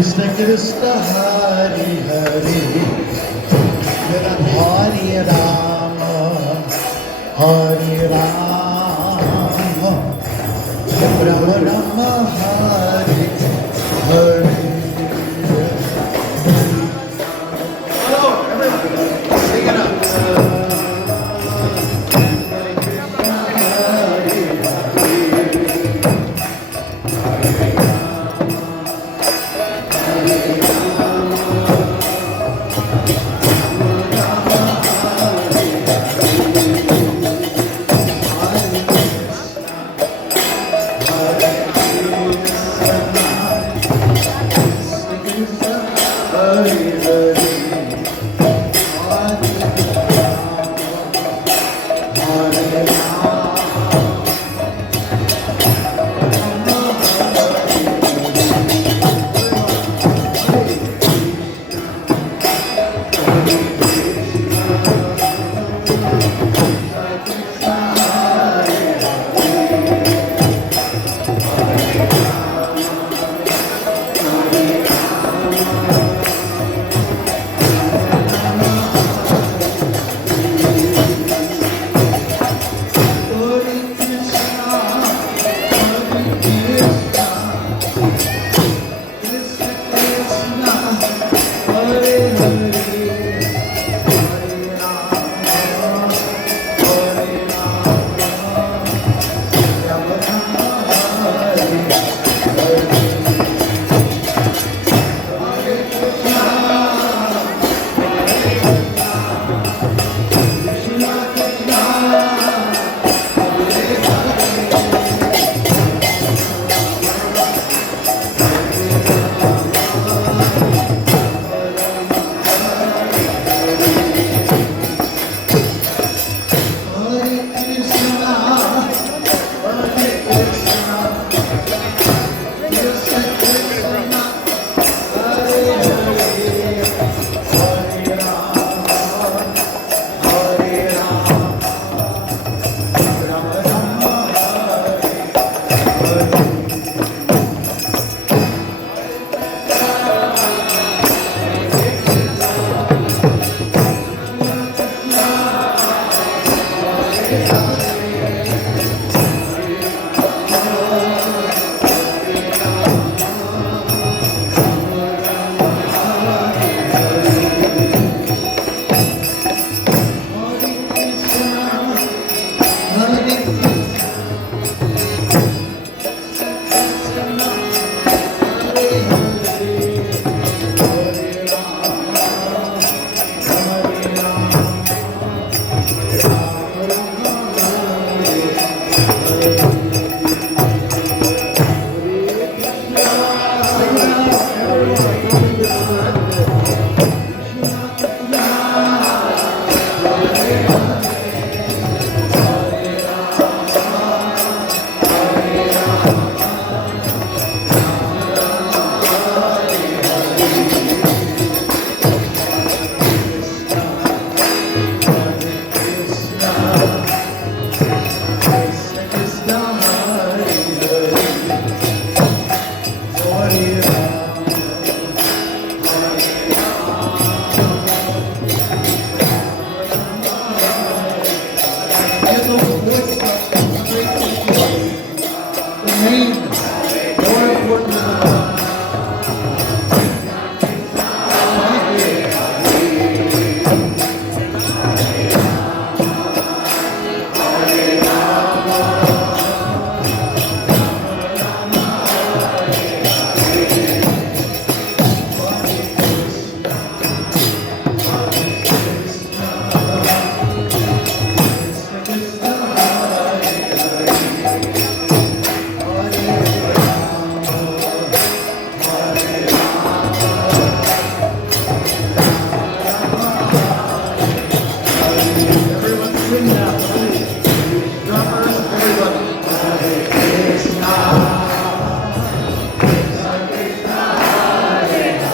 Krishna Krishna Hari Hari Hari Rama Hari Rama Rama Rama Hari Hari. Hello everyone, sing it up.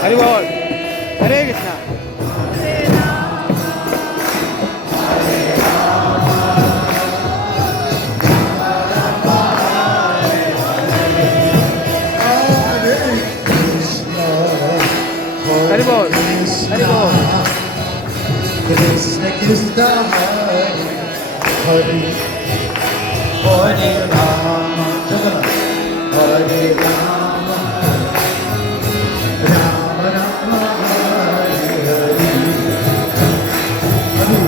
Hari boll Hare Krishna Hari boll Hari boll Krishna Krishna Hare Hare Hare Rama Hare Rama Rama Rama Hare Hare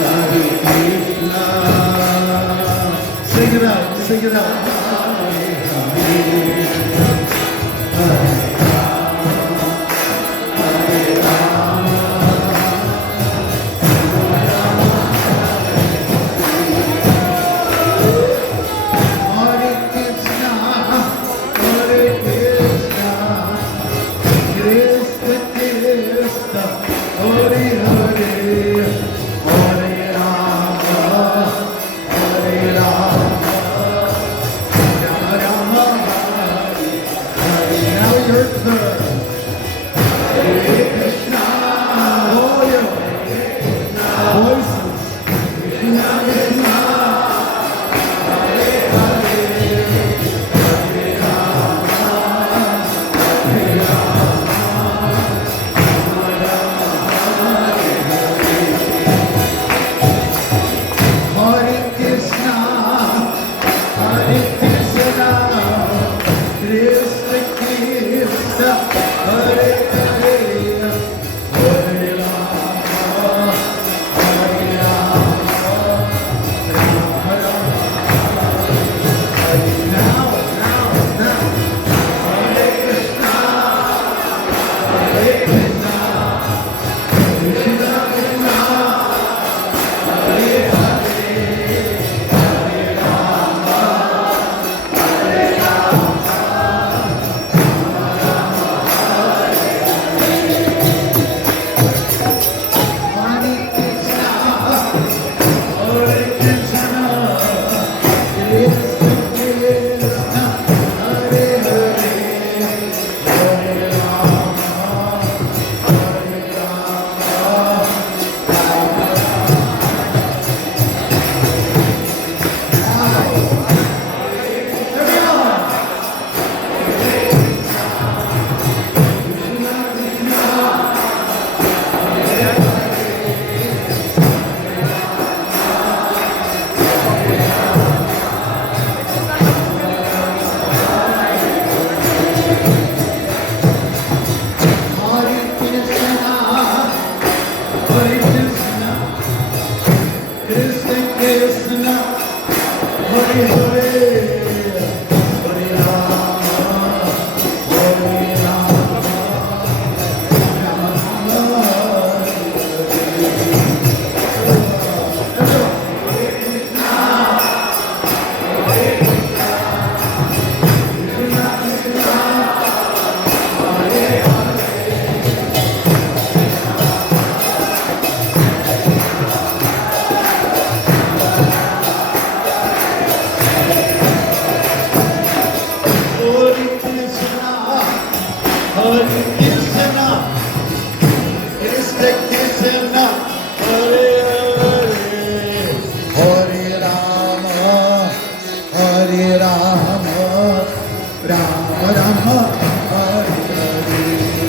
Hare Krishna Sing it out, sing it out.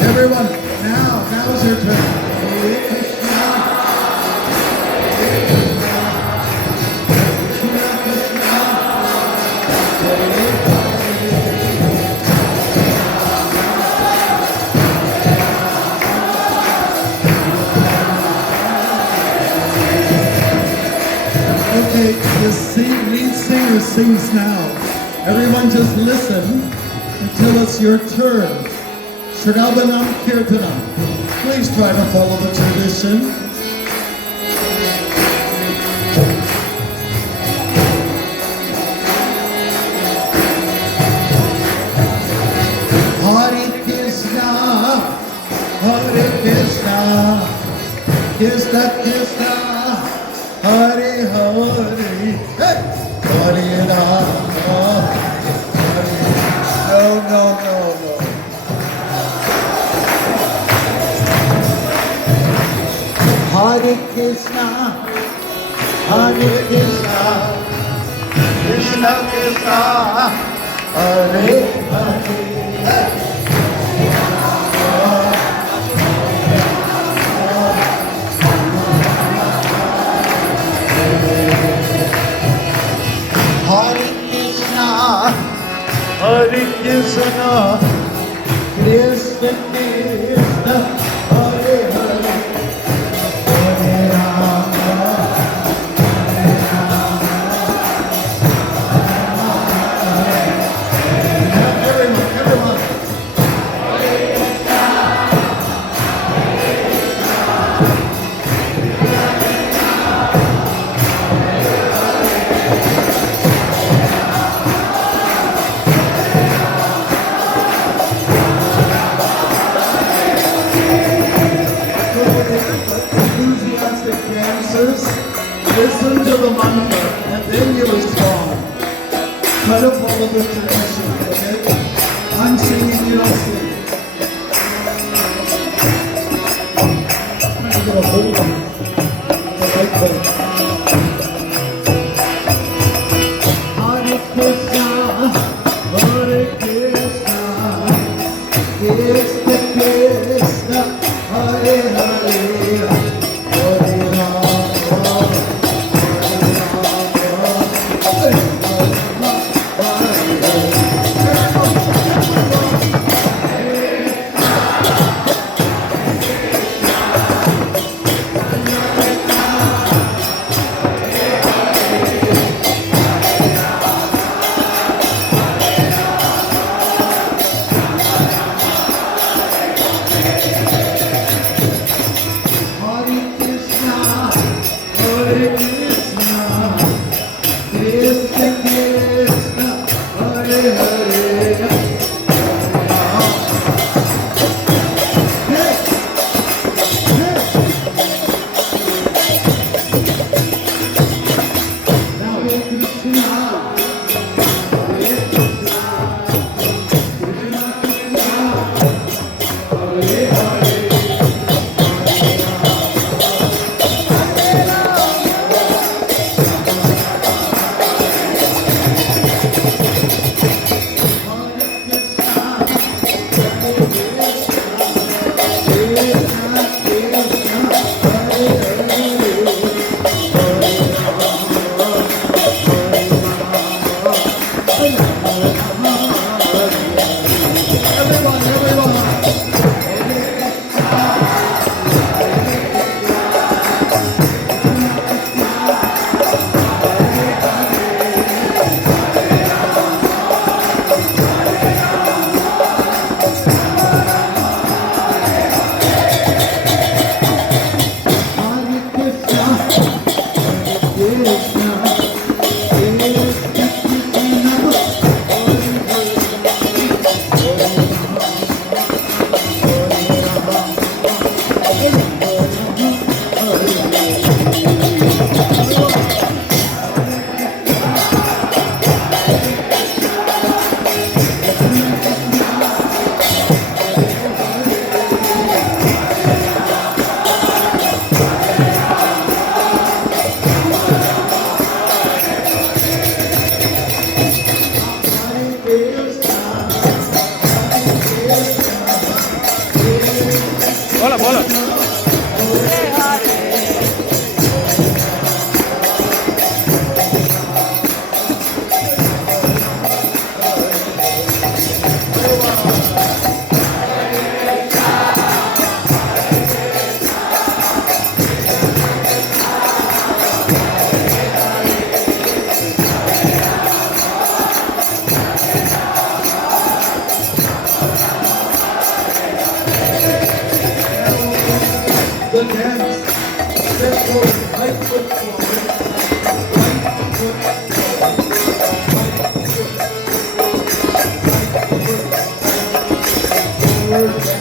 Everyone, now is your turn. Hare Krishna. Okay, the lead singer sings now. Everyone just listen until it's your turn. Shravanam Kirtanam. Please try to follow the tradition. Hare Krishna, Hare Krishna, Krishna Krishna, Hare Hare, hey! Hare Rama, Hare. No. Krishna, Hare Krishna, Krishna Krishna, Hare Hare. Hare Krishna, Hare Krishna, Krishna Krishna, Hare Hare, Hare Rama, Hare Rama, everyone. Enthusiastic dancers, listen to the mantra and then you respond. Try to follow the tradition, okay? I'm singing, you don't sing. I'm gonna hold on the right place. Hare Krishna, Hare Krishna, Krishna Krishna, Hare Hare, Hare Rama, Hare Rama, Hare Krishna, Hare Krishna, Krishna Krishna, Hare Hare. Yes, yes. Now Hare Krishna, Hare Krishna, Krishna Krishna, Hare Hare. बोलो बोलो The dance, step forward, right foot forward, right foot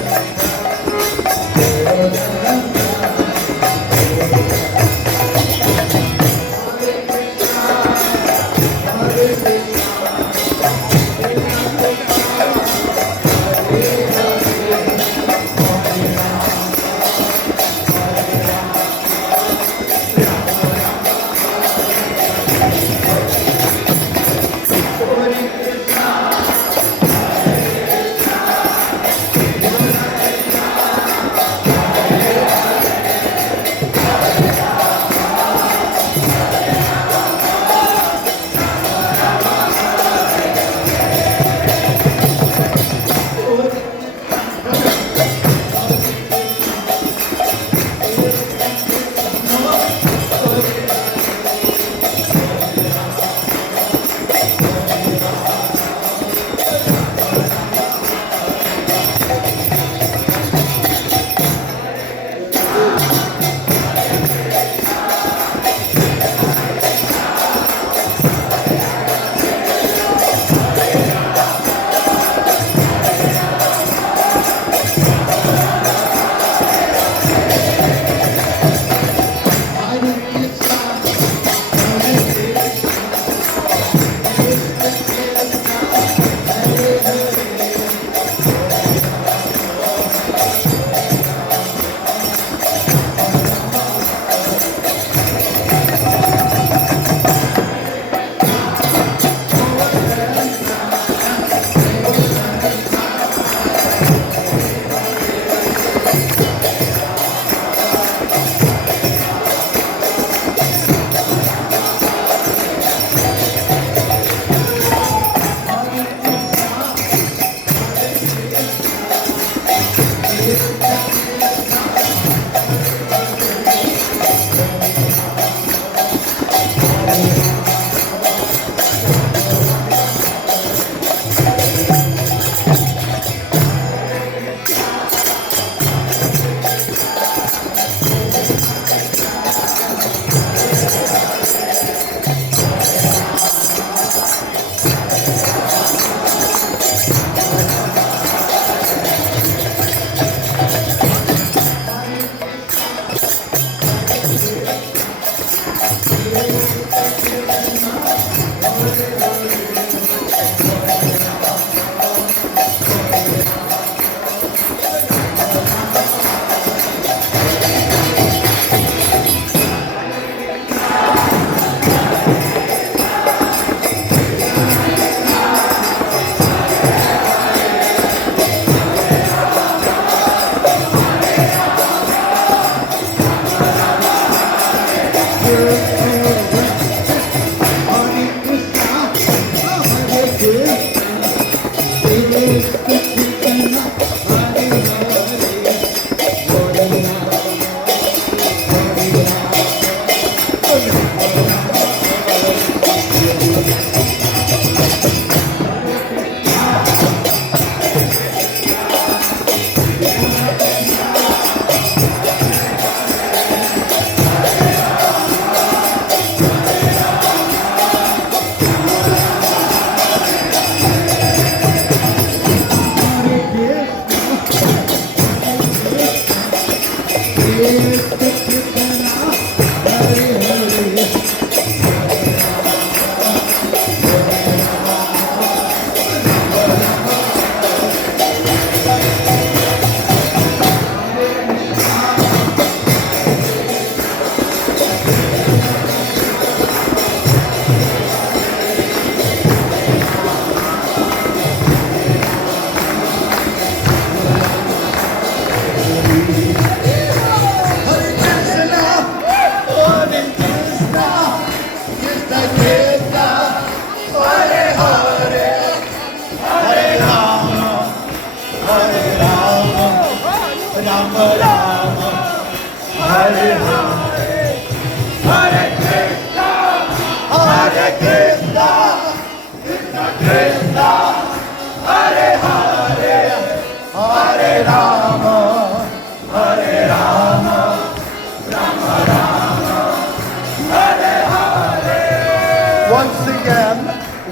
Once again,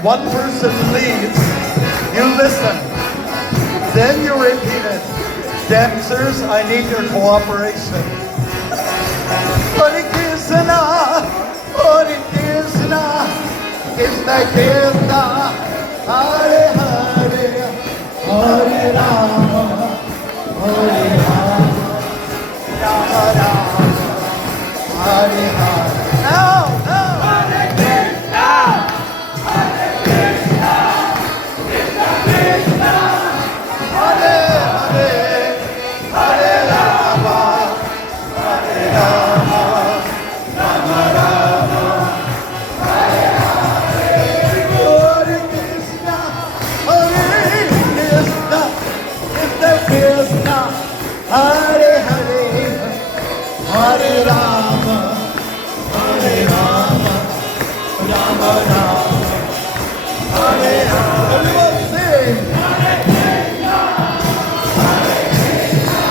one person leads, you listen, then you repeat it. Dancers, I need your cooperation. Hare Krishna, Krishna Krishna, Hare Hare, Hare Rama, Hare Rama, Rama Rama, Hare Hare. Now, now. Hare Hare, Hare Rama, Hare Rama, Rama Rama, Hare Hare. Everyone sing. Hare Krishna, Hare Krishna,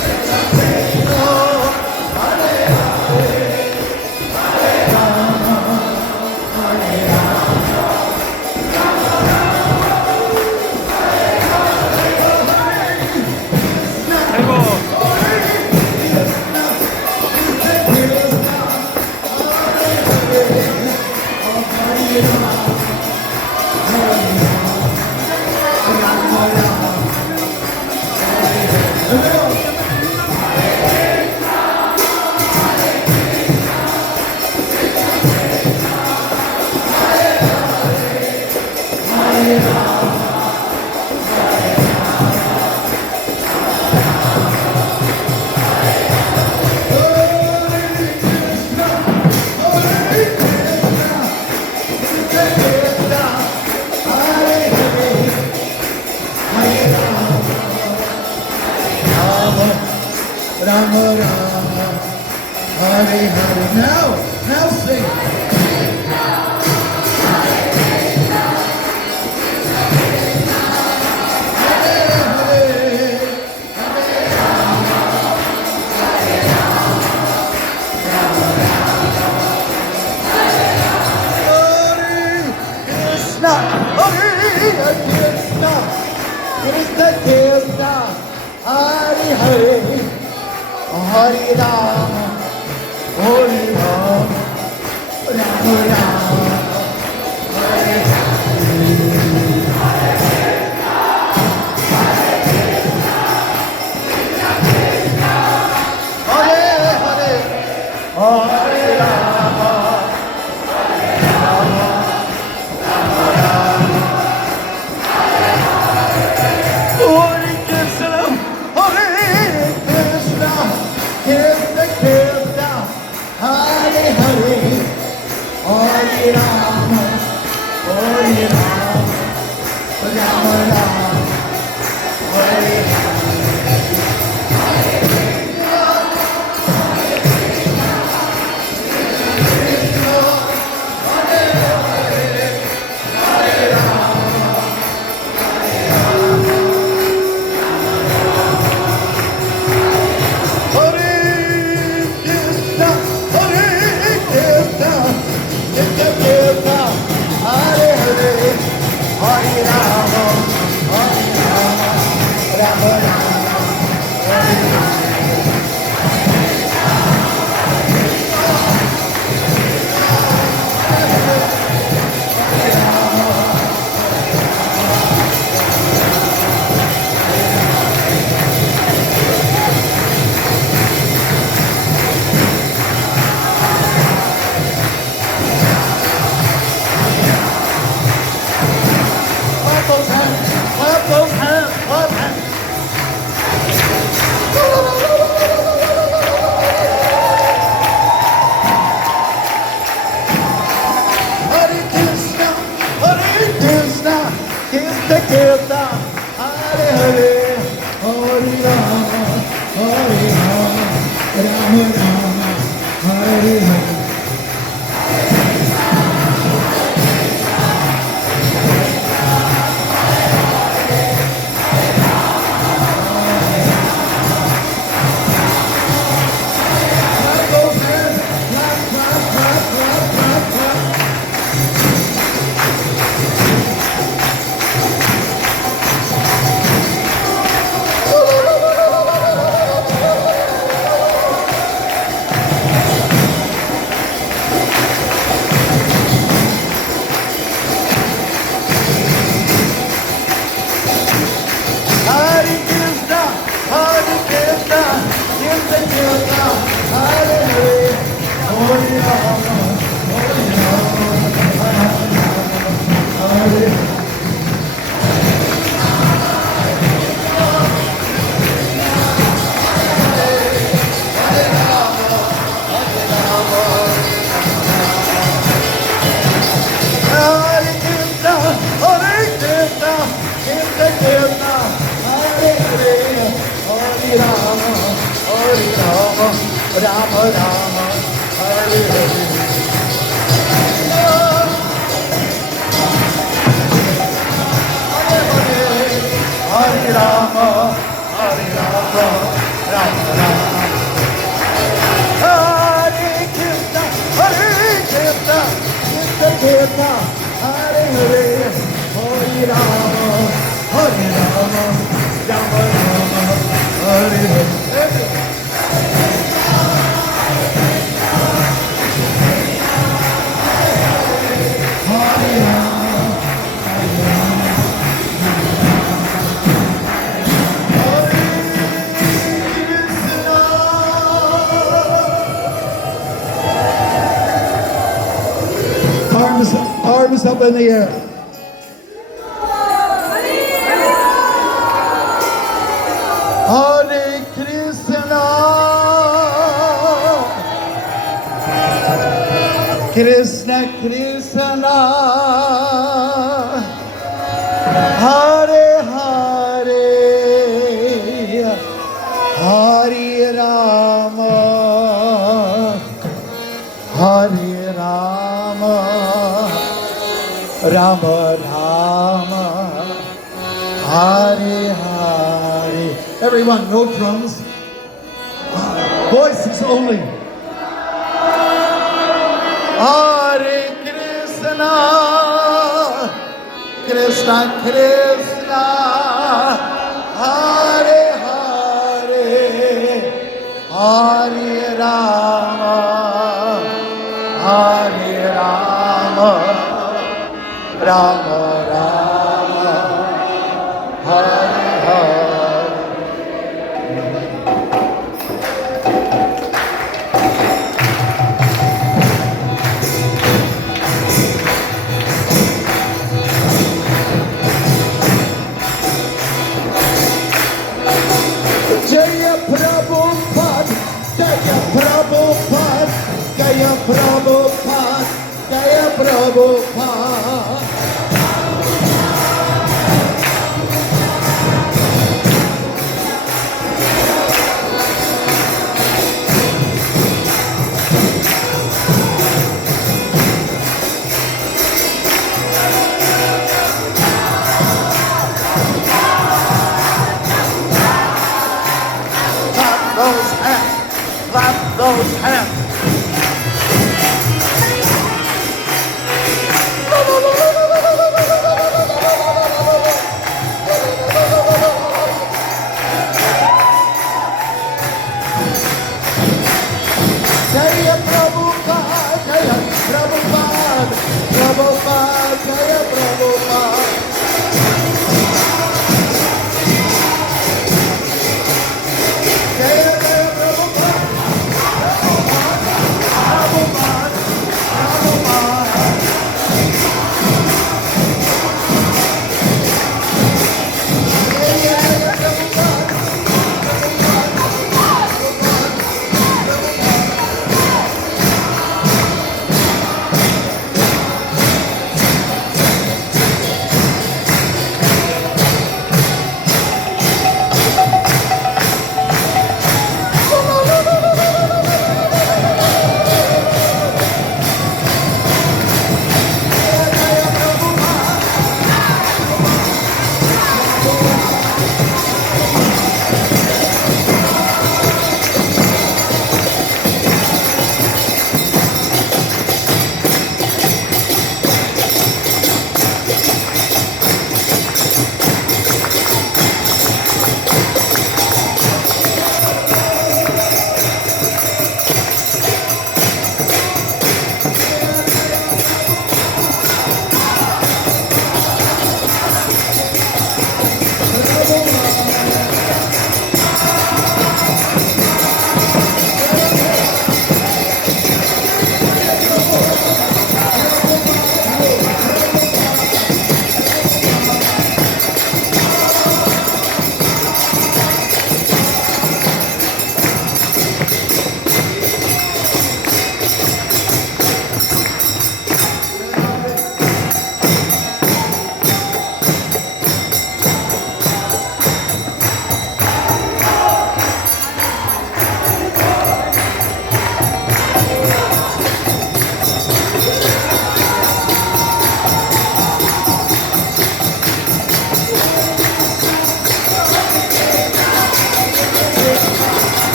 Krishna Krishna, Hare Hare, Hare Rama, Hare Rama, Rama Rama, Hare Rama Rama, Hare Hare. Now sing. Krishna Krishna, Hare Hare, Hare Rama, Hare Rama, Rama Rama, Hare Hare, Hare Rama, Hare Rama, Rama Rama, Hare Krishna, Krishna Krishna, Hare Hare, Hare Rama. Kirtan, Hare Hare, Hare Rama, Hare Rama, Rama Rama, Hare Hare. Hare Krishna, Hare Krishna, Krishna Krishna, Hare Hare, Hare Rama, Hare Rama, Hare Hare. Hare Krishna, Hare Krishna, Krishna Krishna, Hare Hare, Hare Rama, Hare Rama, Rama Rama, Hare Hare. Hare Rama, Hare Rama, Rama Rama. Hare Krishna, Hare Krishna, Krishna Krishna, Hare Hare, Hare Rama, Hare Rama, Rama Rama, Hare Hare. Hare Rama, arms up in the air. Hare Krishna, Krishna Krishna, Hare Hare, Hare Rama, Hare Rama, Rama Rama, Hare Hare. Everyone, no drums. Voices only. Hare Krishna, Krishna Krishna, Hare Hare, Hare Rama, Hare Rama, Rama Rama, Hare Hare. Jaya Prabhupada, Jaya Prabhupada, Jaya Prabhupada, Jaya Prabhupada. Clap those hands. Jaya Prabhupada, Jaya Prabhupada, Prabhupada, Jaya Prabhupada. Jaya Prabhupada.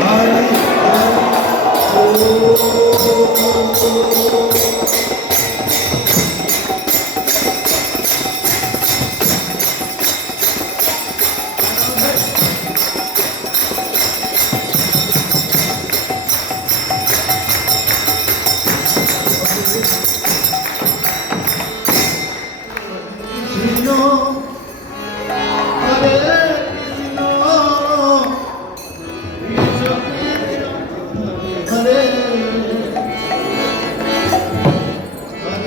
Hari Hari Om.